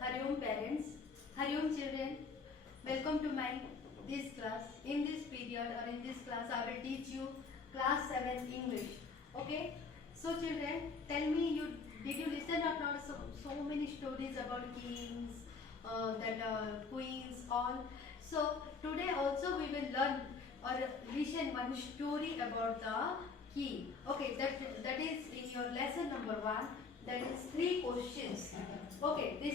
Hariom parents, Hariom children, welcome to my this class. In this period or in this class, I will teach you class 7 English. Okay? So children, tell me, you did you listen or not? So many stories about kings, queens, all. So today also we will learn or listen one story about the king. Okay, that is in your lesson number 1. That is 3 questions. Okay, this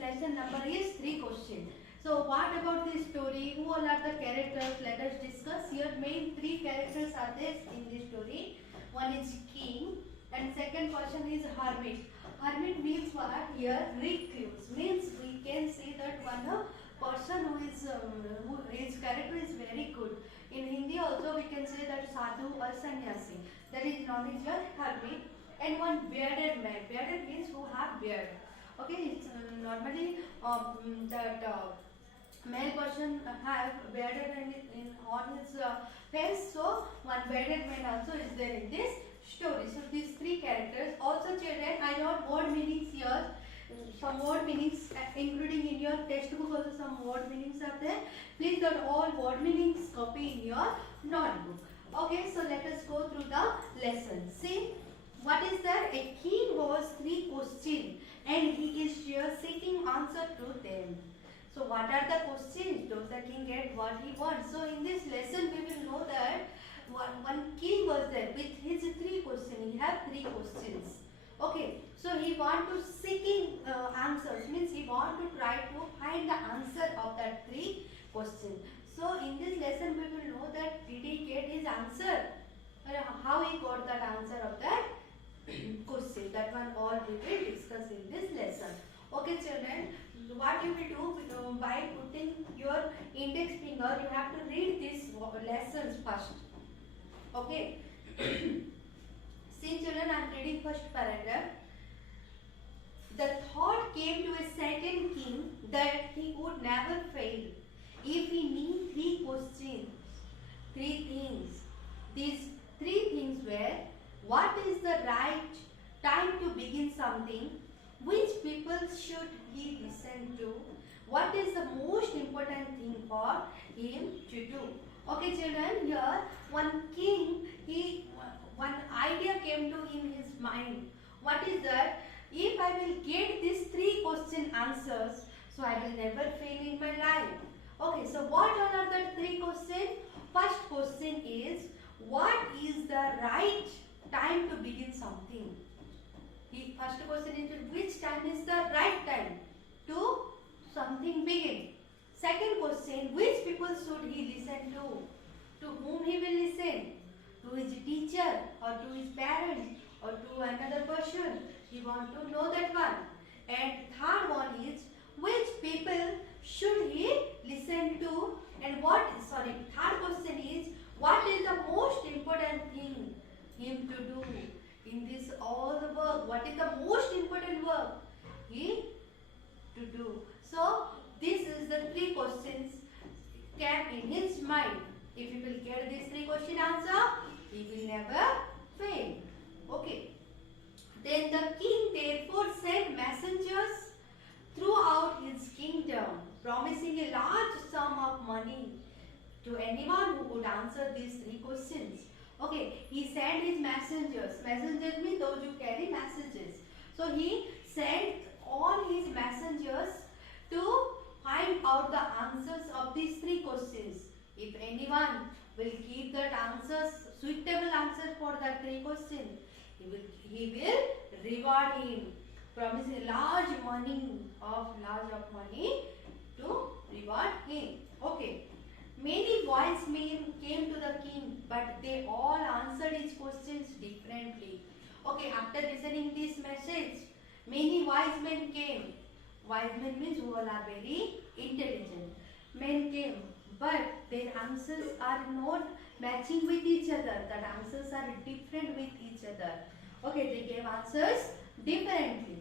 lesson number is 3 questions. So what about this story? Who all are the characters? Let us discuss. Here main 3 characters are there in this story. One is king and second person is hermit. Hermit means what? Here recluse means we can see that one person who his character is very good. In Hindi also we can say that sadhu or sannyasi. That is known as your hermit. And one bearded man. Bearded means who have beard. Okay, it's normally male person have bearded on his face. So one bearded man also is there in this story. So these 3 characters. Also children, I wrote word meanings here. Some word meanings including in your textbook also some word meanings are there. Please note all word meanings copy in your notebook. Okay, so let us go through the lesson. See, what is there? A king was 3 questions and he is here seeking answer to them. So what are the questions? Does the king get what he wants? So in this lesson we will know that one king was there with his 3 questions. He have 3 questions. Okay, so he want to seeking answers, means he want to try to find the answer of that 3 questions. So in this lesson we will know that did he get his answer or how he got that answer of that question. That one all we will discuss in this lesson. Okay children, what you will do by putting your index finger, you have to read these lessons first. Okay. See children, I am reading first paragraph. The thought came to a certain king that he would never fail if he knew 3 questions, 3 things. These 3 things were: what is the right time to begin something? Which people should he listen to? What is the most important thing for him to do? Okay children, here one king, one idea came to in his mind. What is that? If I will get these 3 question answers, so I will never fail in my life. Okay, so what are the 3 questions? First question is, what is the right time to begin something? First question is, which time is the right time to something begin? Second question, which people should he listen to? To whom he will listen? To his teacher or to his parents or to another person? He want to know that one. And third one is, which people should he listen to? And third question is, what is the most important thing him to do in this all the work? What is the most important work he to do? So this is the 3 questions kept in his mind. If he will get these 3 question answer, he will never fail. Okay. Then the king therefore sent messengers throughout his kingdom, promising a large sum of money to anyone who would answer these 3 questions. Okay, he sent his messengers. Messengers mean those who carry messages. So he sent all his messengers to find out the answers of these 3 questions. If anyone will give that answers, suitable answers for that 3 questions, he will reward him, promising large of money to reward him. Okay. Many wise men came to the king, but they all answered his questions differently. Okay, after listening this message, many wise men came. Wise men means who all are very intelligent. Men came, but their answers are not matching with each other. That answers are different with each other. Okay, they gave answers differently.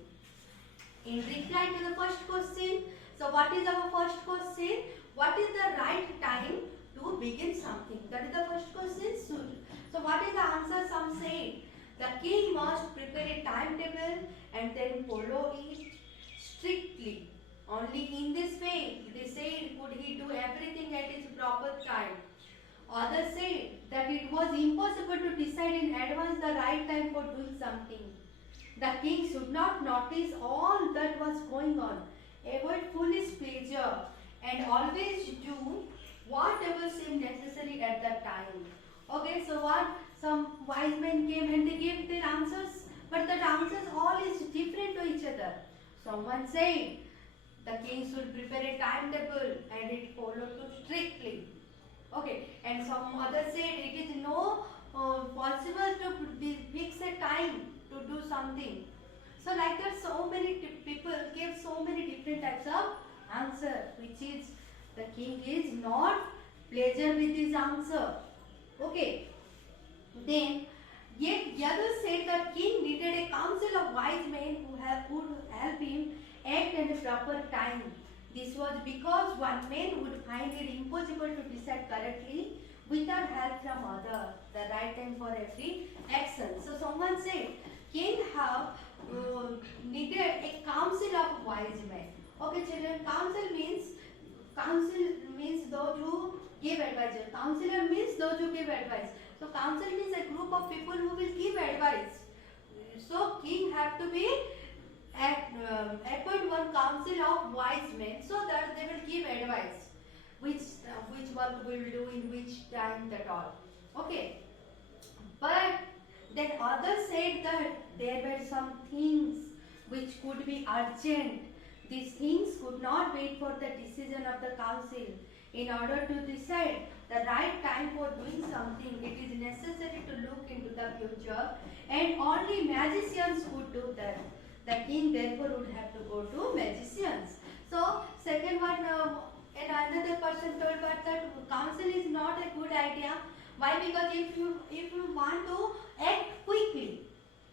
In reply to the first question, so what is our first question? What is the right time to begin something? That is the first question. So what is the answer? Some say the king must prepare a timetable and then follow it strictly. he do everything at its proper time. Others said that it was impossible to decide in advance the right time for doing something. The king should not notice all that was going on, avoid foolish pleasure, and always do whatever seemed necessary at that time. Okay, so what? Some wise men came and they gave their answers, but the answers all is different to each other. Someone said the king should prepare a timetable and it followed too strictly. Okay, and some others said it is no possible to fix a time to do something. So like that, so many people gave so many different types of answer, which is the king is not pleasure with his answer. Okay, then yet the others said that king needed a council of wise men who would help him act at a proper time. This was because one man would find it impossible to decide correctly without help from other, the right time for every action. So someone said, king have needed a council of wise men. Okay, children, council means those who give advice. Counselor means those who give advice. So council means a group of people who will give advice. So king have to be appoint one council of wise men so that they will give advice which work we will do in which time that all. Okay, but then others said that there were some things which could be urgent. These things could not wait for the decision of the council. In order to decide the right time for doing something, it is necessary to look into the future, and only magicians could do that. The king therefore would have to go to magicians. So second one, and another person told that council is not a good idea. Why? Because if you want to act quickly,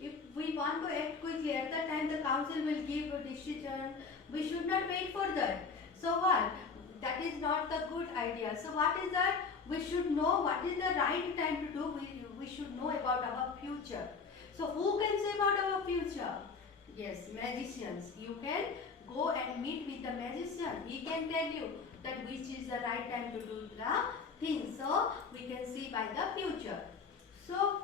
if we want to act quickly, at that time the council will give a decision. We should not wait for that. So what? That is not the good idea. So what is that? We should know what is the right time to do. We should know about our future. So who can say about our future? Yes, magicians. You can go and meet with the magician. He can tell you that which is the right time to do the thing. So we can see by the future. So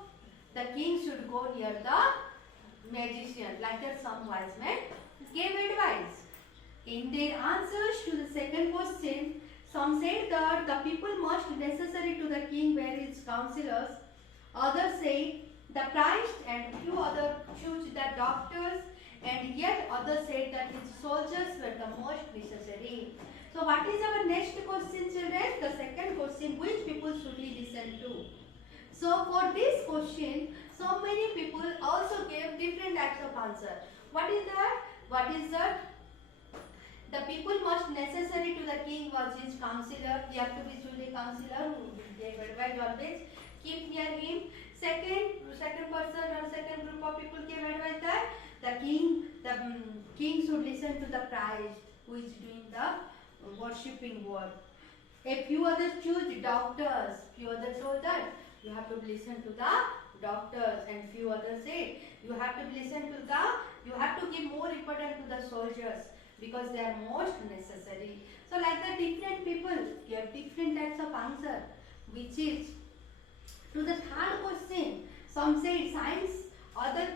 the king should go near the magician. Like that, some wise men gave advice. In their answers to the second question, some said that the people most necessary to the king were his counselors. Others said the priest, and few others chose the doctors, and yet others said that his soldiers were the most necessary. So what is our next question, children? The second question, which people should we listen to? So for this question, so many people also gave different types of answer. What is that? What is that? The people most necessary to the king was his counselor. He have to be choose a counselor who gave advice always. Keep near him. Second person or second group of people gave advice that the king should listen to the priest who is doing the worshipping work. A few others choose doctors. Few others told that you have to listen to the doctors, and few others say you have to you have to give more importance to the soldiers, because they are most necessary. So like that, different people give different types of answer, which is to the third question. Some say science, other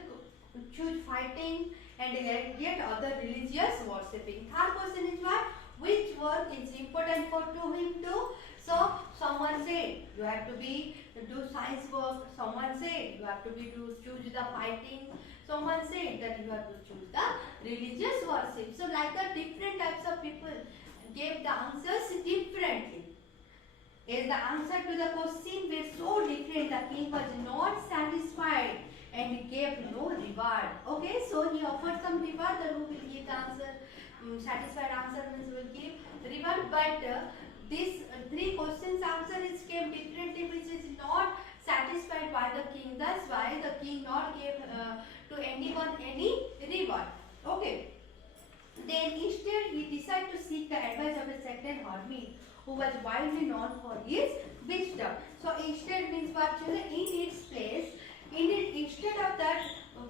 choose fighting, and yet other religious worshipping. Third question is what? Which work is important for to him too? So someone said you have to do science work. Someone said you have to choose the fighting. Someone said that you have to choose the religious worship. So like that, different types of people gave the answers differently. As the answer to the question were so different, the king was not satisfied and gave no reward. Okay, so he offered some reward. The who will give the answer, satisfied answer means will give reward. But this three questions answer is came differently, which is not satisfied by the king. That's why the king not gave to anyone any reward. Okay. Then instead he decided to seek the advice of a certain hermit who was widely known for his wisdom. So instead means what, children? In its place, instead of that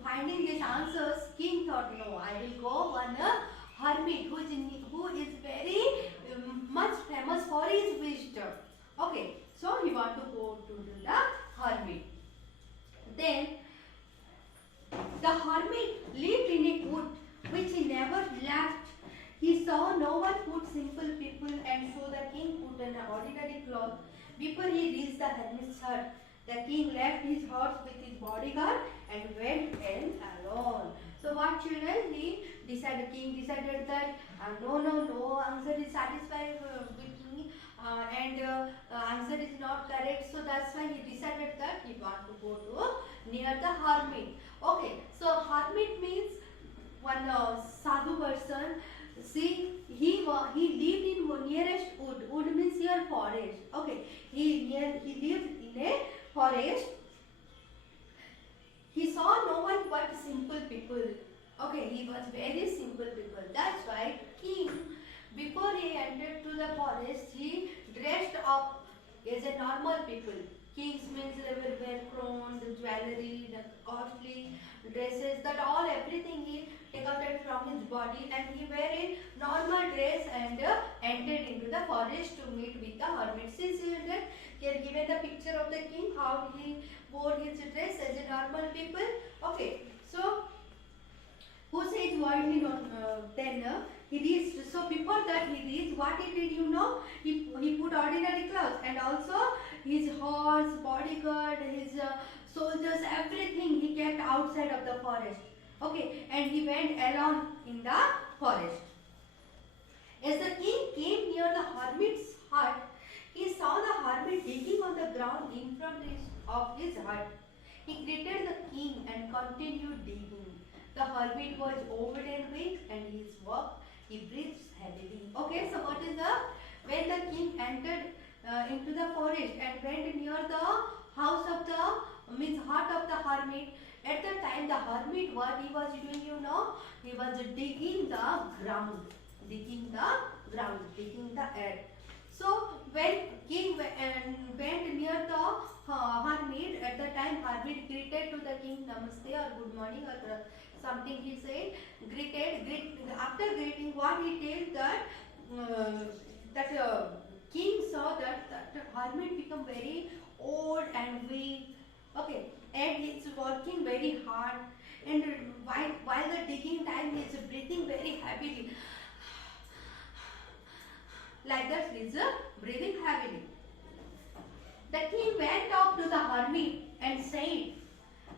finding these answers, king thought, no, I will go on a hermit who is very much famous never left. He saw no one put simple people, and so the king put an ordinary cloth before he reached the hermit's hut. The king left his horse with his bodyguard and went in alone. So what children? King decided that no answer is satisfied with me, and answer is not correct. So that's why he decided that he want to go to near the hermit. Okay, so hermit means one sadhu person. See, he lived in nearest wood. Wood means here forest. Okay, he lived in a forest. He saw no one but simple people. Okay, he was very simple people. That's why king, before he entered to the forest, he dressed up as a normal people. Kings means they will wear crown, the jewelry, the costly dresses, that all everything he take out it from his body, and he wear a normal dress and entered into the forest to meet with the hermit. Since here given the picture of the king, how he wore his dress as a normal people. Okay, so who says what he then he reached. So before that he reached, what he did, he put ordinary clothes, and also his horse, bodyguard, his soldiers, everything he kept outside of the forest. Okay, and he went alone in the forest. As the king came near the hermit's hut, he saw the hermit digging on the ground in front of his hut. He greeted the king and continued digging. The hermit was old and weak, and his work he breathed heavily. Okay, so what is when the king entered into the forest and went near the house of the hut of the hermit. At the time, the hermit, what he was doing, he was digging the ground, digging the earth. So when king went near the hermit, at the time hermit greeted to the king, namaste or good morning or something he said, after greeting, what he told that king saw that hermit become very old and weak. Okay, and he's working very hard, and while the digging time he is breathing very heavily. Like that, he is breathing heavily. The king went up to the hermit and said,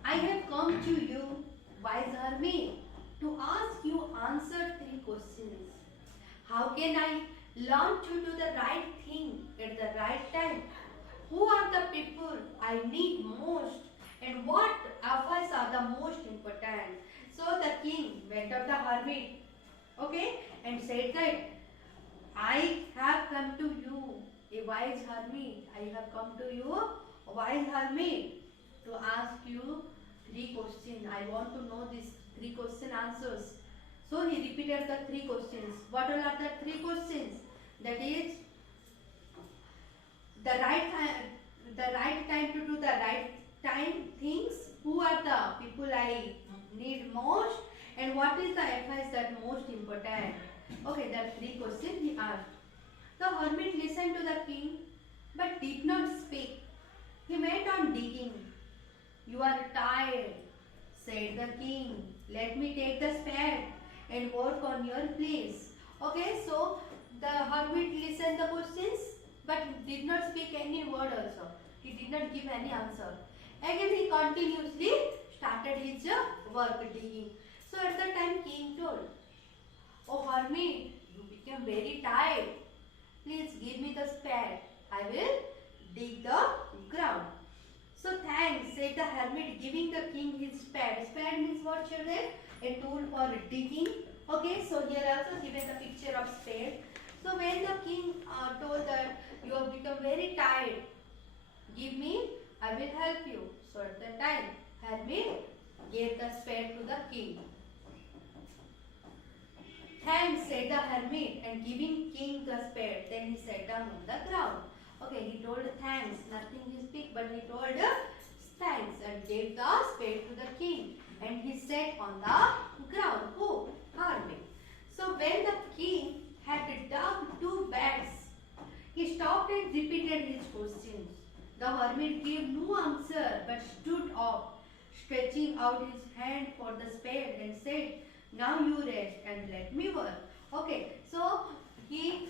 I have come to you, wise hermit, to ask you answer 3 questions. How can I learn to do the right thing at the right time? Who are the people I need most, and what affairs are the most important? So the king went up the hermit, okay, and said that I have come to you, a wise hermit. I have come to you, a wise hermit, to ask you 3 questions. I want to know these 3 question answers. So he repeated the 3 questions. What all are the 3 questions? That is, the right time to do the right time things. Who are the people I need most, and what is the advice that most important? Okay, there are 3 questions he asked. The hermit listened to the king but did not speak. He went on digging. You are tired, said the king. Let me take the spade and work on your place. Okay, so the hermit listened the questions but did not speak any word also. He did not give any answer. Again he continuously started his work digging. So at the time king told, Oh hermit, you became very tired. Please give me the spade. I will dig the ground. So thanks, said the hermit, giving the king his spade. Spade means what, children? A tool for digging. Okay, so here also given the picture of spade. So when the king told that you have become very tired, give me, I will help you. So at the time, hermit gave the spade to the king. Thanks, said the hermit, and giving king the spade, then he sat down on the ground. Okay, he told thanks, nothing he speak, but he told thanks and gave the spade to the king. And he sat on the ground. Who? Hermit. So when the king had dug 2 beds, he stopped and repeated his questions. The hermit gave no answer but stood up, stretching out his hand for the spade and said, Now you rest and let me work. Okay, so he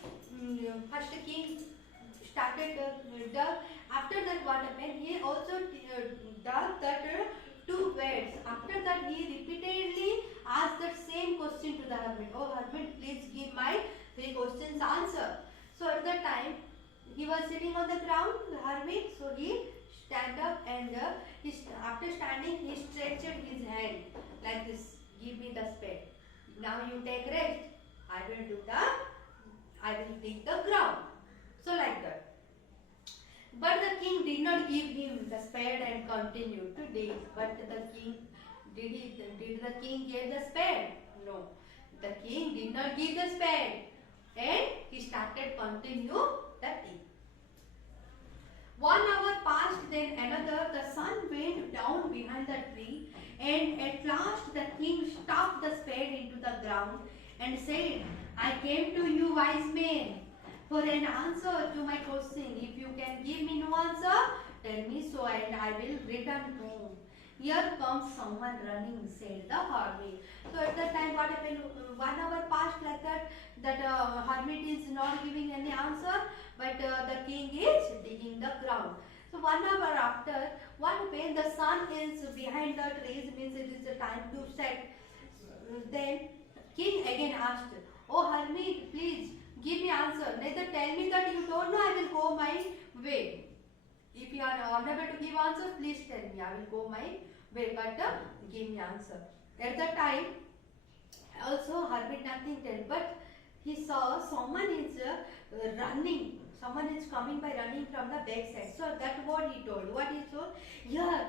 first king started dug. After that, what happened? He also dug that two beds. After that, he repeatedly asked the same question to the hermit. Oh hermit, please give my three questions answer. So at that time, he was sitting on the ground, the hermit. So he stand up and after standing, he stretched his hand like this. Give me the spade. Now you take rest. I will dig the ground. So like that. But the king did not give him the spade and continued to dig. But the king did the king give the spade? No. The king did not give the spade. And he started continue the dig. 1 hour passed, then another. The sun went down behind the tree, and at last the king stuck the spade into the ground and said, I came to you, wise men, for an answer to my question. If you can give me no answer, tell me so, and I will return home. Here comes someone running, said the hermit. So at that time, what happened? 1 hour passed like that. That hermit is not giving any answer, but the king is digging the ground. So 1 hour after, what happened? The sun is behind the trees, means it is the time to set. Then king again asked, Oh hermit, please give me answer. Neither tell me that you don't know, I will go my way. If you are unable to give answer, please tell me. I will go my way, but give me answer. At that time, also hermit nothing tell, but he saw someone is running. Someone is coming by running from the back side. So that's what he told. What he told? Here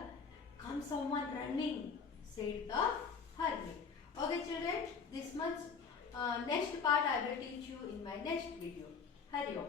comes someone running, said the hermit. Okay children, this much. Next part I will teach you in my next video. Hari Om.